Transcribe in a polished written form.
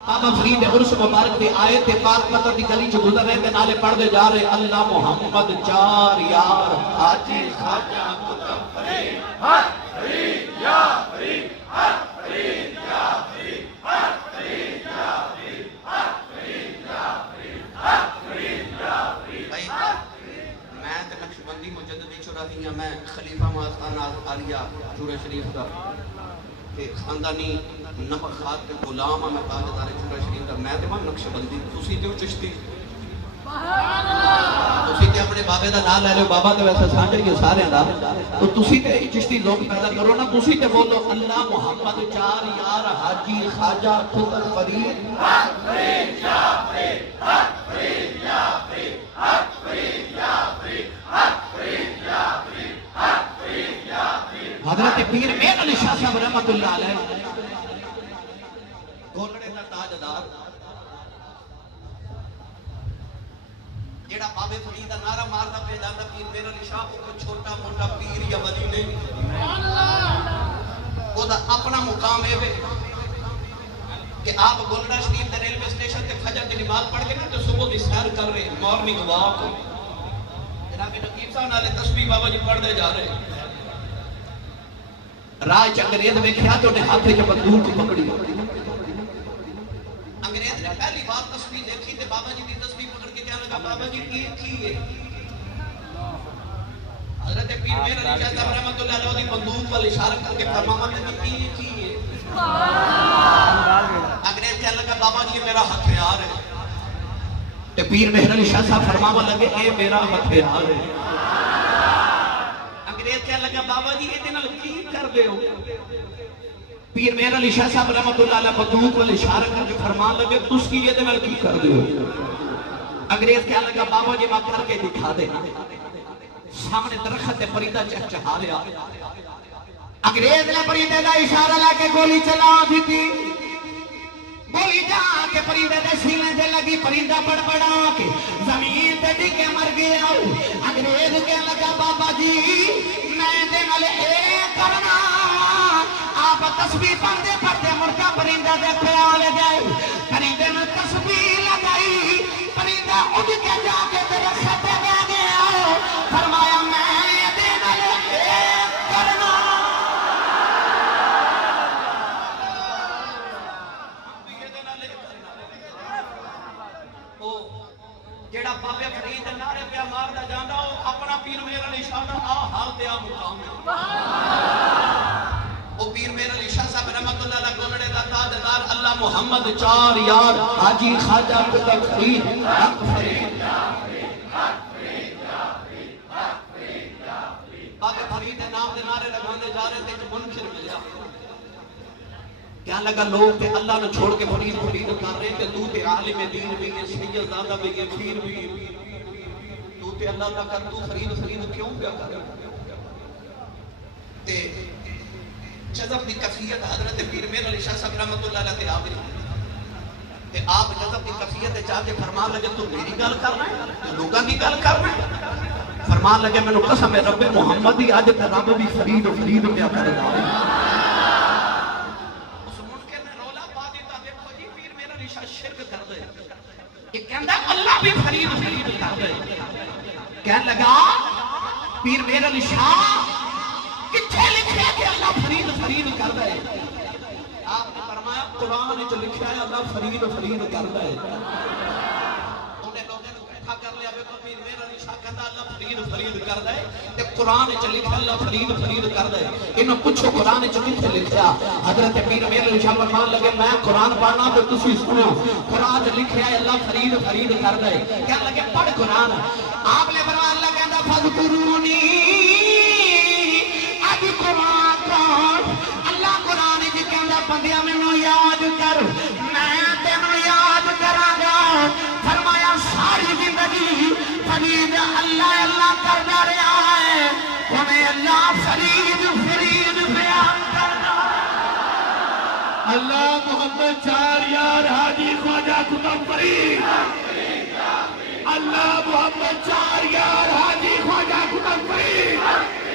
بابا فرید عرس مبارک دی آیت پاک مطلب دی گلی چ گزر رہے تے نالے پڑھ دے جا رہے اللہ محمد چار یار حاجی خواجہ قطب فرید ہر فرید یا فرید ہر فرید یا فرید ہر فرید یا فرید ہر فرید یا فرید ہر فرید یا فرید میں تے نقشبندی مجددی چرابی ہاں میں خلیفہ ماستان عالیہ چورے شریف دا خاندانی نمک خات کے غلام میں تاجدار چورا شریف کا میں دیوان نقشبندی تسی تے چشتی تسی تے اپنے بابے دا نام لے لو بابا تے ویسے سانجے کے سارے دا تو تسی تے چشتی لوگ پیدا کرو نا تسی تے بولو اللہ محمد چار یار حاجی خواجہ قطب فرید حق فرید یا فرید حق فرید یا فرید حق فرید یا فرید حق فرید یا فرید حق فرید یا فرید حضرت پیر میر علی شاہ صاحب رحمت اللہ علیہ گولڑے دا تاجدار جیڑا بابے فرید دا نعرہ ماردا پہ جاندا پیر میر علی شاہ کو چھوٹا موٹا پیر یا ولی نہیں او دا اپنا مقام ہے کہ آپ گولڑا شریف دے ریلوے اسٹیشن تے فجر دی نماز پڑھ کے نا تے صبح دی سیر کر رہے مارننگ واک جناب نقیب صاحب نالے تسبیح بابا جی پڑھ دے جا رہے راہ چ انگریز ویکھیا تے انہیں ہاتھ وچ بندوق پکڑی انگریز نے پہلی بار تسبیح دیکھی تے بابا جی دی تسبیح پکڑ کے کہنے لگا بابا جی کی ہے حضرت پیر میر علی شاہ صاحب رحمۃ اللہ علیہ دی بندوق وال اشارہ کر کے فرمایا کہ کی ہے انگریز کہنے لگا بابا جی میرا ہتھیار ہے تے پیر میر علی شاہ صاحب فرماوا لگے اے میرا ہتھیار ہے انگریز کہنے لگا بابا جی اے نال کی کر دے ہو پیر میر علی شاہ صاحب رحمت اللہ علیہ بندوق وال اشارہ کر کے فرمان لگے تس کی یہ نال کی کر دے ہو انگریز کہنے لگا بابا جی میں کر کے دکھا دے سامنے درخت پریدہ چہچہا لیا انگریز نے پریدے دا اشارہ لے کے گولی چلا دی تھی گولی جا کے پریدے دے سینے سے لگی پریدہ بڑبڑا کے زمین تے ڈگے مر گیا انگریز کہنے لگا بابا جی میں دے نالے اے کرنا آپ تسبیح پڑھتے پڑھتے مرکا پرندہ دے خیال گئے پرندے نے تسبیح لگائی پرندہ اڑ کے جا کے درخت پہ بہ گیا فرمایا میں دے نالے اے کرنا جیڑا بابے فرید نعرے پہ ماردا جاندا او اپنا پیر میر علی شاہ دا حال تے مقام ہے او پیر میر علی شاہ صاحب رحمت اللہ علیہ گولڑے دا تاجدار اللہ محمد چار یار حاجی خواجہ قطب فرید حق فرید یا فرید حق فرید یا فرید حق فرید یا فرید بابے فرید دے نام دے نعرے لگاندے جا رہے تے منکر ملیا کیا لگا لوگ تے اللہ نے چھوڑ کے فرید فرید کر رہے تے تو تے عالم دین بھی ہے سید زادہ بھی ہے پیر بھی تو تے اللہ کا کر تو فرید فرید کیوں کیا کر تے جذب دی کفیت حضرت پیر میر علی شاہ صاحب رحمت اللہ علیہ تے آگئی تے آپ جذب دی کفیت چاہ کے فرمان لگے تو میری گل کرنا ہے تو لوگاں دی گل کرنا ہے فرمان لگے میں نے قسم ہے رب محمد ہی آج تے رب بھی فرید فرید کیا کر رہا ہے یہ کہندہ اللہ بھی فرید فرید کر دے کہنے لگا پیر میر علی شاہ کتھے لکھے کہ اللہ فرید فرید کر دے آپ نے فرمایا قرآن جو لکھا ہے اللہ فرید فرید کر دے انہیں لوگوں نے کہا کر لیا بے پیر میر علی شاہ کہندہ اللہ فرید فرید کر دے کہ قرآن جو لکھا اللہ فرید فرید کر دے انہوں پوچھو قرآن جو کتھے لکھا حضرت پیر میر علی شاہ فرمان لگے میں قرآن پڑھنا تو تسی سنو قرآن جو لکھا ہے اللہ فرید فرید کر دے کہنے لگے پڑھ قرآن آپ نے فرمان لگے دا فذکرونی اب قرآن کون اللہ قرآن جی کہندہ بندیا میں نو یاد کر میں تینو یاد کرا گا فرمایا ساری زندگی فرید اللہ اللہ کرنا رہا ہے ہمیں اللہ فرید فرید بیان کرنا اللہ محمد چار یار حاجی خواجہ قطب فرید اللہ محمد چار یار حاجی خواجہ قطب فرید